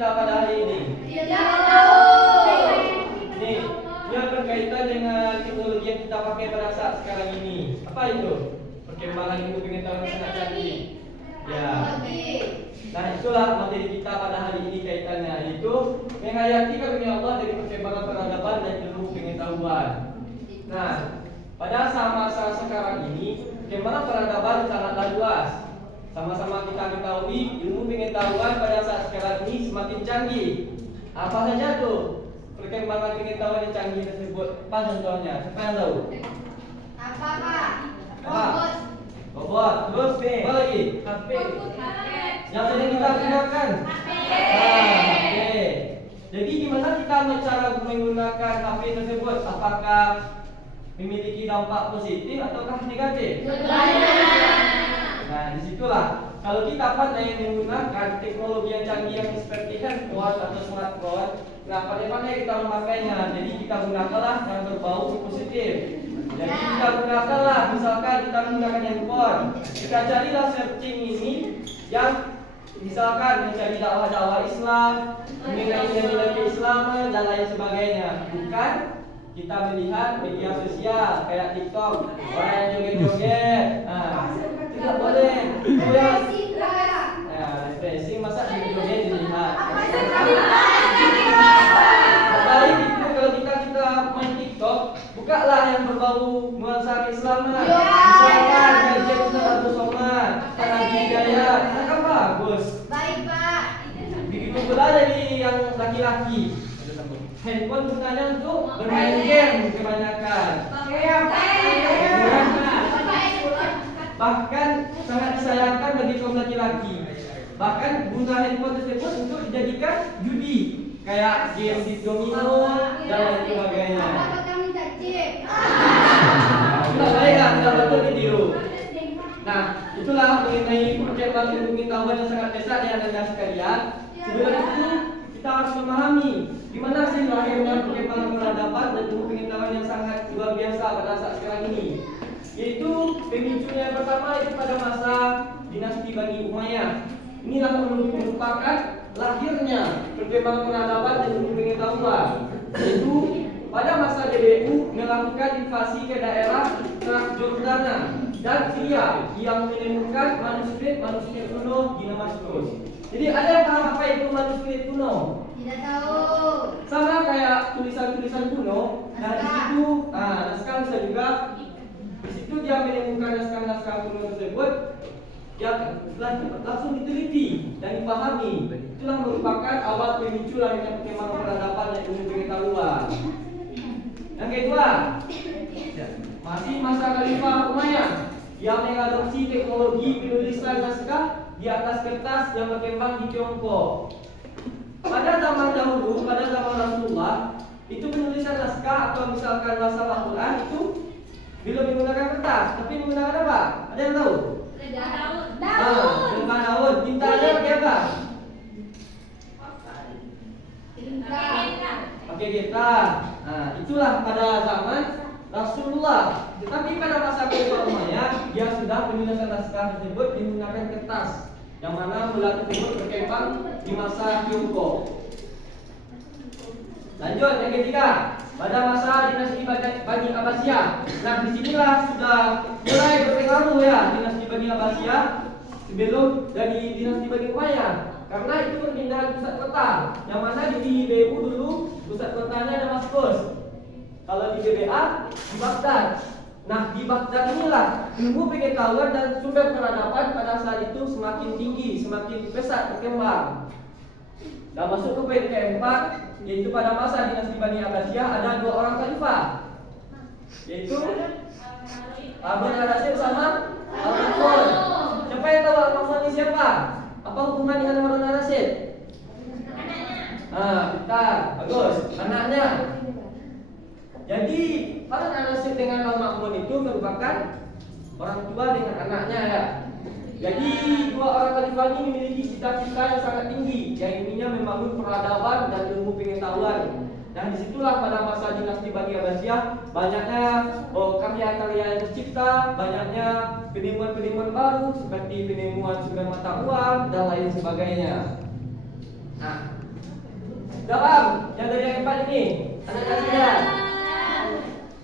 kita pada hari ini? Tidak tahu. Ini yang berkaitan dengan teknologi yang kita pakai pada saat sekarang ini. Apa itu? Perkembangan ilmu pengetahuan yang sangat canggih. Ya. Nah, itulah materi kita pada hari ini kaitannya, yaitu menghayati karunia Allah dari perkembangan peradaban dan ilmu pengetahuan. Nah, pada masa sekarang ini perkembangan peradaban sangatlah luas. Sama-sama kita ketahui ilmu pengetahuan pada saat sekarang ini semakin canggih. Apa saja tuh perkembangan pengetahuan yang canggih tersebut? Apa contohnya? Siapa yang tahu? Apa, Pak? Apa? Robot. Terus apa lagi? HP. Yang sering kita gunakan? HP. Jadi gimana kita cara menggunakan HP tersebut? Apakah memiliki dampak positif ataukah negatif? Nah, disitulah kalau kita pandai menggunakan teknologi yang canggih yang seperti handphone atau smartphone, nah pandai-pandai kita memakainya. Jadi kita gunakanlah yang berbau positif. Jadi kita gunakanlah, misalkan kita menggunakan handphone, kita carilah searching ini yang misalkan mencari dakwah-dakwah Islam, mengenai nilai keislaman dan lain sebagainya. Bukan kita melihat media sosial kayak TikTok, orang yang joget-joget. Nah, tidak boleh. Refreshing masa joget dilihat. Baik itu kalau kita main TikTok, bukalah yang berbau nuansa keislaman. Misalkan gadget Ustaz Abdul Somad, Nabi Hidayat, kan bagus. Baik, Pak. Begitu pula dari yang laki-laki. Handphone gunanya untuk bermain game kebanyakan. Bahkan sangat disayangkan bagi kaum laki-laki. Bahkan guna handphone tersebut untuk dijadikan judi, kayak game di domino dan lain sebagainya. Tidak baik kan? Tidak betul video. Nah, itulah mengenai perkembangan ilmu pengetahuan yang sangat besar yang anda sekalian. Sebelum itu kita harus memahami gimana sih lahirnya perkembangan peradaban dan ilmu pengetahuan yang sangat luar biasa pada saat sekarang ini. Yaitu pemicunya yang pertama itu pada masa dinasti Bani Umayyah. Inilah merupakan lahirnya perkembangan peradaban dan ilmu pengetahuan. Yaitu pada masa DBU melakukan invasi ke daerah Transjordana dan Syria yang menemukan manuskrip kuno di Damaskus. Jadi ada yang paham apa itu manuskrip kuno? Tidak tahu. Sama kayak tulisan-tulisan kuno. Nah di situ, naskah juga. Di situ dia menemukan naskah-naskah kuno tersebut. Dia langsung diteliti dan dipahami. Itulah merupakan awal pemicu lahirnya perkembangan peradaban dan ilmu pengetahuan. Yang kedua, masih masa Khalifah Umayyah yang mengadopsi teknologi penulisan naskah di atas kertas yang berkembang di Tiongkok. Pada zaman dahulu, pada zaman Rasulullah, itu penulisan naskah atau misalkan masalah Al-Quran itu belum menggunakan kertas, tapi menggunakan apa? Ada yang tahu? Daun. Tintanya pakai apa? Pakai getah. Nah, itulah pada zaman Rasulullah. Tetapi pada masa Khalifah Umayyah, dia sudah penulisan naskah tersebut menggunakan kertas, yang mana mula tersebut berkembang di masa Tiongkok. Lanjut yang ketiga, pada masa dinasti Bani Abbasiyah. Nah, disinilah sudah mulai berpengaruh ya dinasti Bani Abbasiyah sebelum dari dinasti Bani Umayyah. Karena itu perpindahan pusat kota, yang mana di BU dulu pusat kotanya Damaskus. Kalau di BBA di Baghdad. Nah, di Baghdad inilah ilmu pengetahuan dan sumber peradaban pada saat itu semakin tinggi, semakin pesat berkembang. Dan masuk ke poin keempat, yaitu pada masa dinasti Bani Abbasiyah ada dua orang khalifah, yaitu Harun al-Rashid sama Al-Mamun. Siapa yang tahu Al-Mamun ini siapa? Apa hubungan dengan Harun al-Rashid? Kita bagus, anaknya. Jadi Harun al-Rashid dengan Al-Mamun itu merupakan orang tua dengan anaknya ya. Jadi dua orang khalifah ini memiliki cita-cita yang sangat tinggi, yang inginnya membangun peradaban dan ilmu pengetahuan. Dan disitulah pada masa dinasti Bani Abbasiyah banyaknya karya-karya yang tercipta, banyaknya penemuan-penemuan baru seperti penemuan sumber mata uang dan lain sebagainya. Nah, Jawab. Yang dari yang 4 ini. Ada kasihnya.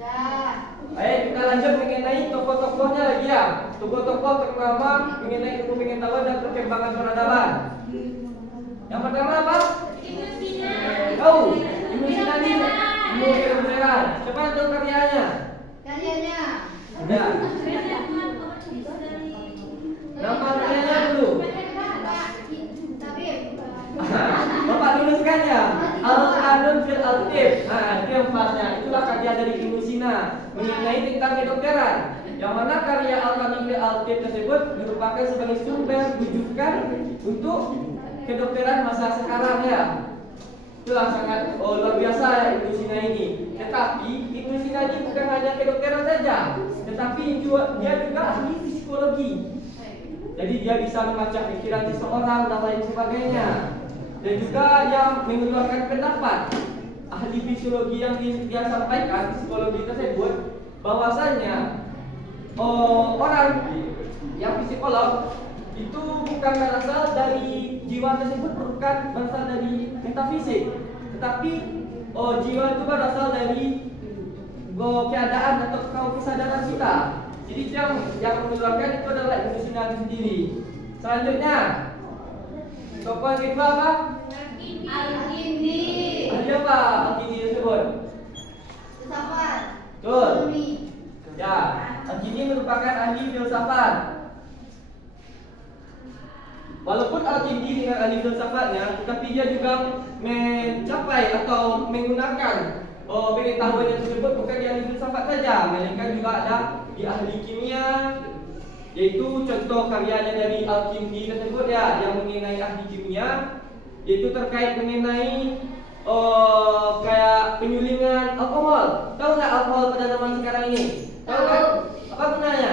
Dah. Baik, kita lanjut mengenai tokoh-tokohnya lagi ya. Tokoh-tokoh terutama mengenai ilmu pengetahuan dan perkembangan peradaban. Yang pertama apa? Oh, Ibnu Sina ini ilmu kedokteran. Siapa yang tahu karyanya? Karyanya. Ya. Nama karyanya dulu. Tabib. Bapak tuliskan ya. Al-Qanun fil Al-Tib. Nah, itu yang pasnya. Itulah karya dari Ibnu Sina mengenai tentang kedokteran. Yang mana karya Al-Qanun fil Al-Tib tersebut merupakan sebagai sumber rujukan untuk kedokteran masa sekarang ya. Itulah sangat luar biasa ya Ibnu Sina ini. Tetapi Ibnu Sina ini bukan hanya kedokteran saja, tetapi dia juga ahli psikologi. Jadi dia bisa membaca pikiran seseorang dan lain sebagainya. Dan juga yang mengeluarkan pendapat ahli fisiologi yang dia sampaikan, psikologi tersebut, bahwasanya orang yang psikolog itu bukan berasal dari jiwa tersebut, bukan berasal dari metafisik, tetapi jiwa itu berasal dari keadaan atau kesadaran kita. Jadi yang mengeluarkan itu adalah Ibnu Sina sendiri. Selanjutnya, tokoh yang kedua apa? Al-Kindi. Ahli apa Al-Kindi tersebut? Filsafat. Betul. Ekonomi. Ya, Al-Kindi merupakan ahli filsafat. Walaupun Al-Kindi dengan ahli filsafatnya, tetapi dia juga mencapai atau menggunakan pengetahuannya tersebut bukan di ahli filsafat saja, melainkan juga ada di ahli kimia, yaitu contoh karyanya dari Al-Kindi tersebut ya, yang mengenai ahli kimia, yaitu terkait mengenai kayak penyulingan alkohol. Tahu nggak alkohol pada zaman sekarang ini? Tahu kan? Apa gunanya?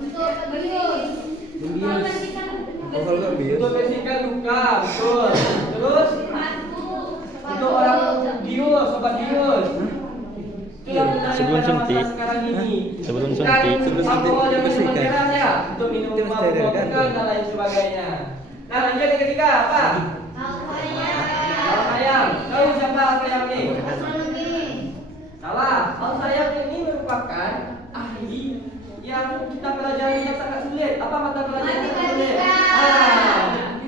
Untuk bius. Untuk membersihkan luka, betul. Terus untuk orang bius, sobat bius. Itu yang gunanya Sebelum pada masa suntik. sekarang ini. Sebelum Bukan suntik. alkohol yang Bersihkan. minuman keras ya, untuk minum Itu steril mabuk kan? dan lain sebagainya. Nah, lanjut yang ketiga apa? Al-Khayyam. Tahu siapa Al-Khayyam ini? Astronomi. Salah. Al-Khayyam ini merupakan ahli yang kita pelajari yang sangat sulit. Apa mata pelajaran yang sangat sulit?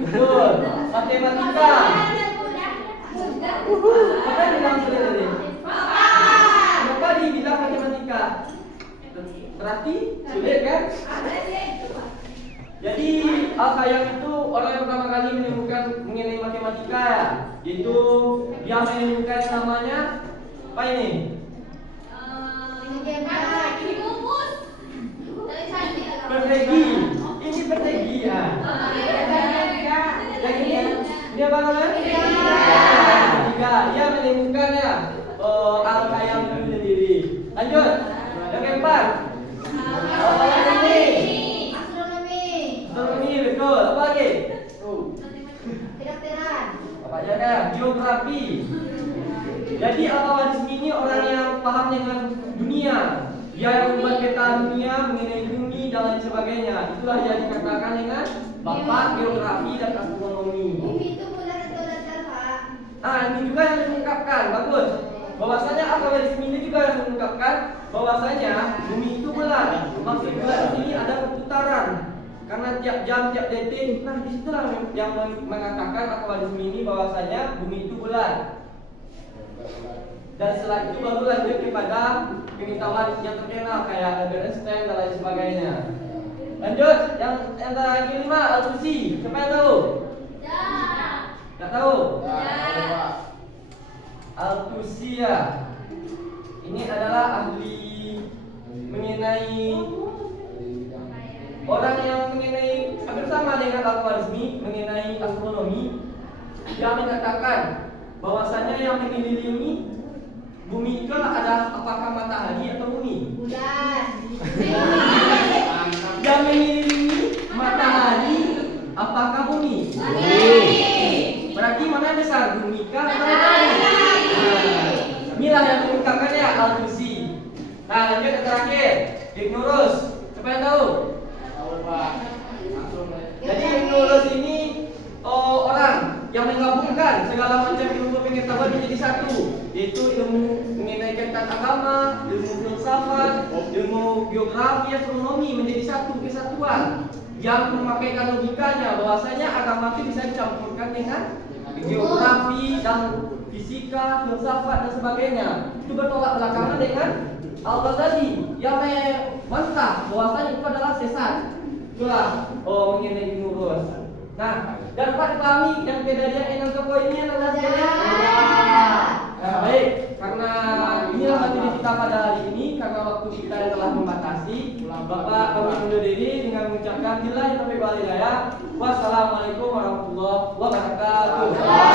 Betul. Matematika. Apa yang bilang sulit tadi? Kenapa dibilang matematika? Berarti sulit kan? Jadi Al-Khayyam itu orang yang pertama kali menemukan mengenai matematika, yaitu dia menemukan namanya apa ini? Persegi. Ini persegi ya. Yang ini apa namanya? Persegi. Dia menemukannya Al-Khayyam itu sendiri. Lanjut. Yang keempat. Astronomi. Astronomi betul. Apa lagi? Kedokteran. Apa aja? Geografi. Jadi Al-Khawarizmi ini orang yang paham dengan dunia. Dia yang membuat peta dunia mengenai bumi dan lain sebagainya. Itulah yang dikatakan dengan bapak geografi dan astronomi. Bumi itu bulat atau datar, Pak? Ini juga yang mengungkapkan, bagus. Bahwasanya Al-Khawarizmi ini juga yang mengungkapkan bahwasanya bumi itu bulat. Maksud bulat di sini ada perputaran. Karena tiap jam, tiap detik, nah disitulah yang mengatakan Al-Khawarizmi ini bahwasanya bumi itu bulat. Dan setelah itu baru lanjut kepada pengetahuan yang terkenal kayak Albert Einstein dan lain sebagainya. Lanjut, yang terakhir kelima, Al-Tusi. Siapa yang tahu? Tidak tahu? Al-Tusi ya. Ini adalah ahli mengenai orang yang mengenai hampir sama dengan Al-Khawarizmi mengenai astronomi. Dia mengatakan bahwasanya yang mengelilingi bumi itu ada apakah matahari atau bumi? Bulan. Yang mengelilingi matahari apakah bumi? Berarti mana yang besar, bumi kah atau matahari? Inilah yang mengungkapkannya Al-Tusi. Nah, lanjut yang terakhir, Ibnu Rus. Siapa yang tahu? Jadi Ibnu Rus ini orang yang menggabungkan segala macam ilmu pengetahuan menjadi satu, yaitu ilmu mengenai tentang agama, ilmu filsafat, ilmu geografi, astronomi menjadi satu kesatuan yang memakaikan logikanya bahwasanya agama itu bisa dicampurkan dengan geografi dan fisika, filsafat dan sebagainya. Itu bertolak belakangan dengan Al-Ghazali yang membantah bahwasanya itu adalah sesat. Itulah mengenai ilmu ruh. Nah, dapat dipahami yang beda dia dengan poin ini adalah baik, karena inilah materi kita pada hari ini, karena waktu kita yang telah membatasi, Bapak kami undur diri dengan mengucapkan billahi taufiq wal hidayah. Wassalamualaikum warahmatullahi wabarakatuh.